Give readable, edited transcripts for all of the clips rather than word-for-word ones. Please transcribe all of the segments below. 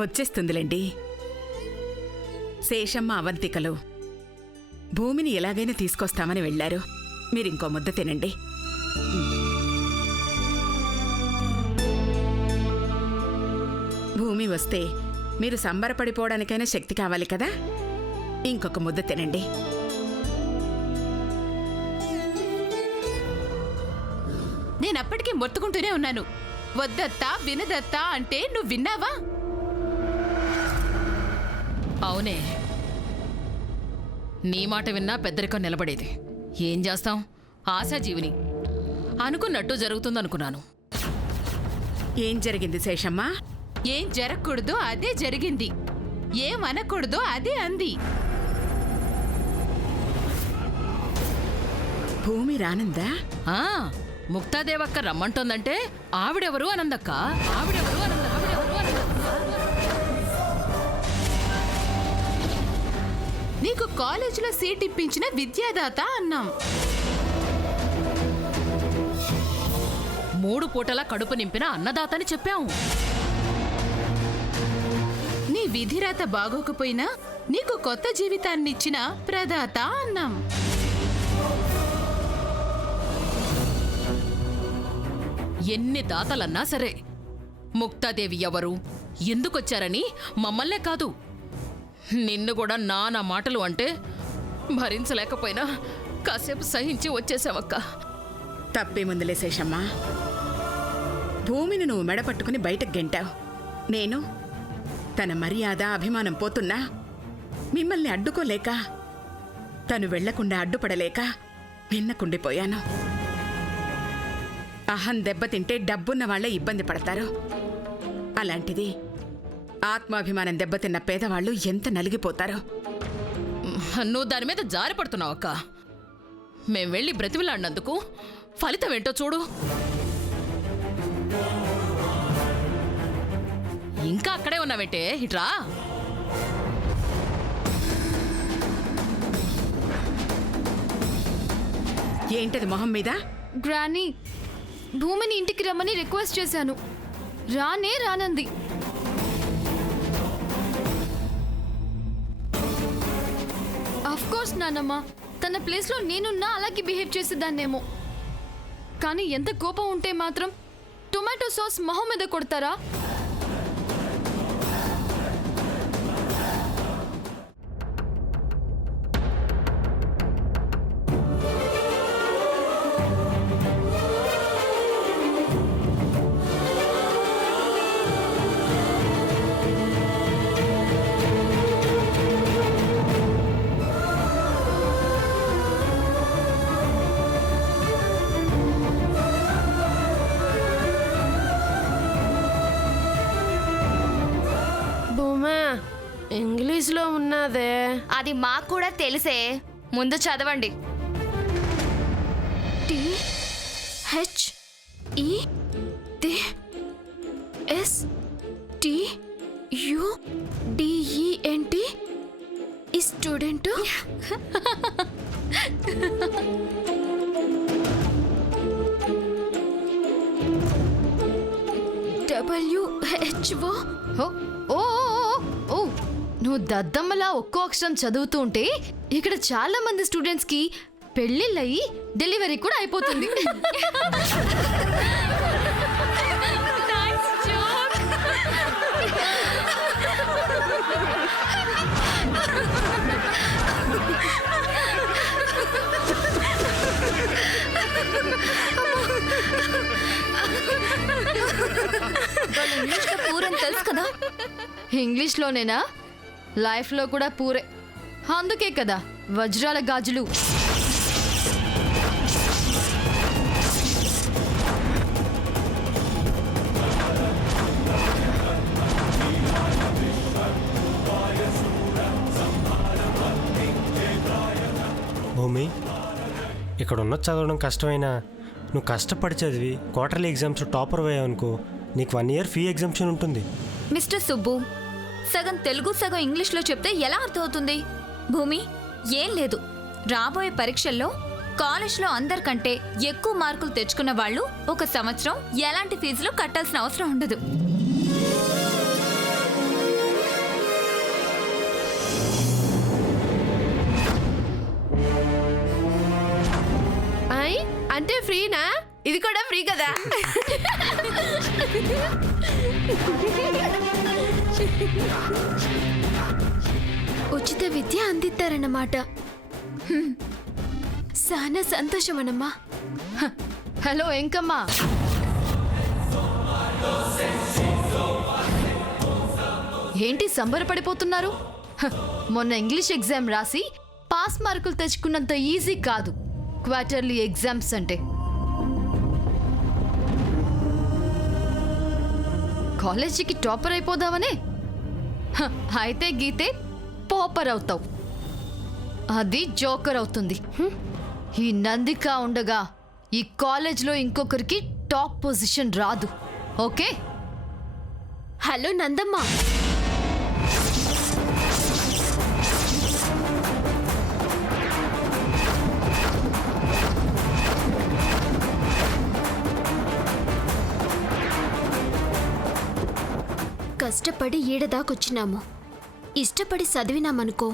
వచ్చేస్తుందిలేండి. శేషమ్మ అవంతికలు భూమిని ఎలాగైనా తీసుకొస్తామని వెళ్లారు. మీరింకో ముద్ద తినండి. భూమి వస్తే మీరు సంబరపడిపోవడానికైనా శక్తి కావాలి కదా, ఇంకొక ముద్ద తినండి. నేనప్పటికీ మొత్తుకుంటూనే ఉన్నాను, వద్దత్తా వినదత్తా అంటే నువ్వు విన్నావా? అవునే, నీ మాట విన్నా పెద్దరికం నిలబడేది. ఏం చేస్తాం, ఆశాజీవిని. అనుకున్నట్టు జరుగుతుందనుకున్నాను. ఏం జరిగింది శేషమ్మ? ఏం జరగకూడదో అదే జరిగింది, ఏం అనకూడదో అదే అంది. భూమి రానందా? ముక్తాదేవక్క రమ్మంటోందంటే ఆవిడెవరు అనందక్క, ఆవిడెవరు అనంద. నీకు కాలేజీలో సీట్ ఇప్పించిన విద్యాదాత అన్నాం. 3 పూటలా కడుపు నింపిన అన్నదాతని చెప్పాం. నీ విధిరాత బాగోకపోయినా నీకు కొత్త జీవితాన్నిచ్చిన ప్రదాత అన్నాం. ఎన్ని దాతలన్నా సరే, ముక్తాదేవి ఎవరు, ఎందుకొచ్చారని మమ్మల్నే కాదు, నిన్ను కూడా నానా మాటలు అంటే భరించలేకపోయినా కాసేపు సహించి వచ్చేసావక్క. తప్పేముందులే శేషమ్మ. భూమిని నువ్వు మెడపట్టుకుని బయటకు గెంటావు. నేను తన మర్యాద అభిమానం పోతున్నా మిమ్మల్ని అడ్డుకోలేక, తను వెళ్లకుండా అడ్డుపడలేక విన్నకుండిపోయాను. అహం దెబ్బతింటే డబ్బున్న వాళ్లే ఇబ్బంది పడతారు. అలాంటిది ఆత్మాభిమానం దెబ్బతిన్న పేదవాళ్లు ఎంత నలిగిపోతారో. నువ్వు దాని మీద జారి పడుతున్నావక్క. మేం వెళ్ళి బ్రతిమిలాడినందుకు ఫలితం ఏంటో చూడు. ఇంకా అక్కడే ఉన్నావేంటే, ఇట్రా. ఏంటది మొహం మీద? గ్రానీ, భూమిని ఇంటికి రమ్మని రిక్వెస్ట్ చేశాను, రానే రానంది. అఫ్కోర్స్ నానమ్మ, తన ప్లేస్లో నేనున్నా అలాగే బిహేవ్ చేసేదాన్నేమో. కానీ ఎంత కోపం ఉంటే మాత్రం టొమాటో సాస్ మొహం మీద కొడతారా? ఇంగ్లీష్లో ఉన్నదే. అది మాకు కూడా తెలిసే, ముందు చదవండి. THESTUDENT ఈ స్టూడెంట్. WHO. ఓ, నువ్వు దద్దమ్మలా ఒక్కో అక్షరం చదువుతూ ఉంటే ఇక్కడ చాలా మంది స్టూడెంట్స్ కి పెళ్లిళ్ళయి డెలివరీ కూడా అయిపోతుంది. ఇంగ్లీష్లో పూరని తెలుసు కదా. ఇంగ్లీష్లోనేనా? లైఫ్లో కూడా పూరే. అందుకే కదా వజ్రాల గాజులు. భూమి, ఇక్కడ ఉన్న చదవడం కష్టమైనా నువ్వు కష్టపడి చదివి క్వార్టర్లీ ఎగ్జామ్స్ టాపర్ అయ్యావనుకో, నీకు 1 year ఫీ ఎగ్జామ్షన్ ఉంటుంది. మిస్టర్ సుబ్బు, సగం తెలుగు సగం ఇంగ్లీష్లో చెప్తే ఎలా అర్థమవుతుంది? భూమి, ఏం లేదు, రాబోయే పరీక్షల్లో కాలేజ్లో అందరికంటే ఎక్కువ మార్కులు తెచ్చుకున్న వాళ్ళు 1 సంవత్సరం ఎలాంటి ఫీజులు కట్టాల్సిన అవసరం ఉండదు. అంటే ఫ్రీనా? ఇది కూడా ఫ్రీ కదా. ఉచిత విద్య అందిస్తారన్నమాట. చాలా సంతోషమనమ్మా. హలో ఎంకమ్మా, ఏంటి సంబరపడిపోతున్నారు? మొన్న ఇంగ్లీష్ ఎగ్జామ్ రాసి పాస్ మార్కులు తెచ్చుకున్నంత ఈజీ కాదు క్వార్టర్లీ ఎగ్జామ్స్ అంటే. కాలేజీకి టాపర్ అయిపోదామనే? అయితే గీతే పాపర్ అవుతావు, అది జోకర్ అవుతుంది. ఈ నందిక ఉండగా ఈ కాలేజ్లో ఇంకొకరికి టాప్ పొజిషన్ రాదు. ఓకే? హలో నందమ్మ, కష్టపడి ఈడదాకొచ్చినాము. ఇష్టపడి చదివినామనుకో,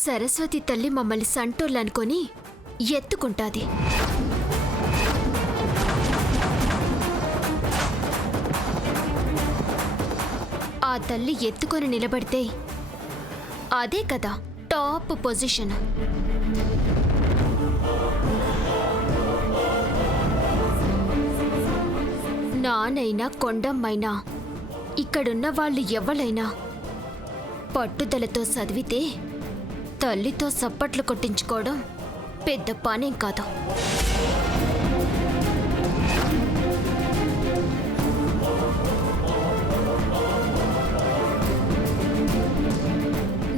సరస్వతి తల్లి మమ్మల్ని సంటోళ్ళనుకొని ఎత్తుకుంటాది. ఆ తల్లి ఎత్తుకొని నిలబడితే అదే కదా టాప్ పొజిషన్. నానైనా కొండమ్మైనా ఇక్కడున్న వాళ్ళు ఎవరైనా పట్టుదలతో చదివితే తల్లితో సప్పట్లు కొట్టించుకోవడం పెద్ద పనేం కాదు.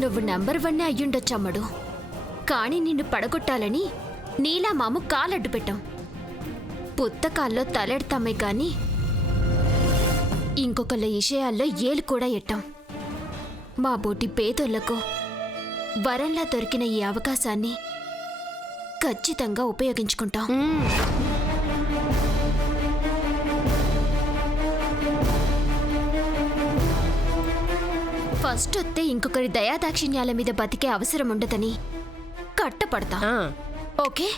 నువ్వు నంబర్ 1 అయ్యుండొచ్చమ్మడు, కానీ నిన్ను పడగొట్టాలని నీలా మాము కాలడ్డు పెట్టాం. పుస్తకాల్లో తలెడతామే కానీ ఇంకొకళ్ళ విషయాల్లో ఏలు కూడా ఎట్టాం. మా బోటి పేదోళ్లకు వరంలా దొరికిన ఈ అవకాశాన్ని ఖచ్చితంగా ఉపయోగించుకుంటాం. ఫస్ట్ వస్తే ఇంకొకరి దయాదాక్షిణ్యాల మీద బతికే అవసరం ఉండదని కట్టపడతా. ఓకే?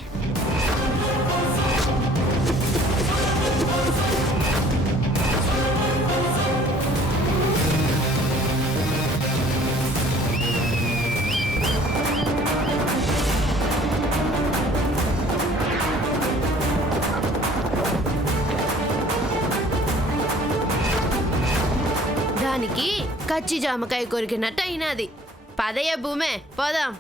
దానికి కచ్చి జామకాయ కొరికినట్టు అయినది. పదయ్య భూమే, పోదాం.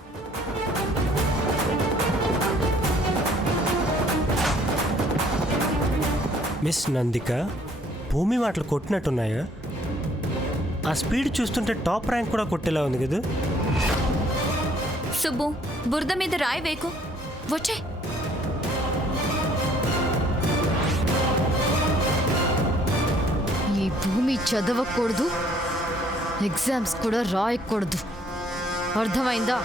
మిస్ నందిక, భూమి మాటలు కొట్టినట్టున్నాయా? ఆ స్పీడ్ చూస్తుంటే టాప్ ర్యాంక్ కూడా కొట్టేలా ఉంది కదా. సుబ్బు, బురద మీద రాయి వేకు. వచ్చే. ఈ భూమి చదవకూడదు, ఎగ్జామ్స్ కూడా రాయకూడదు. అర్థమైందా?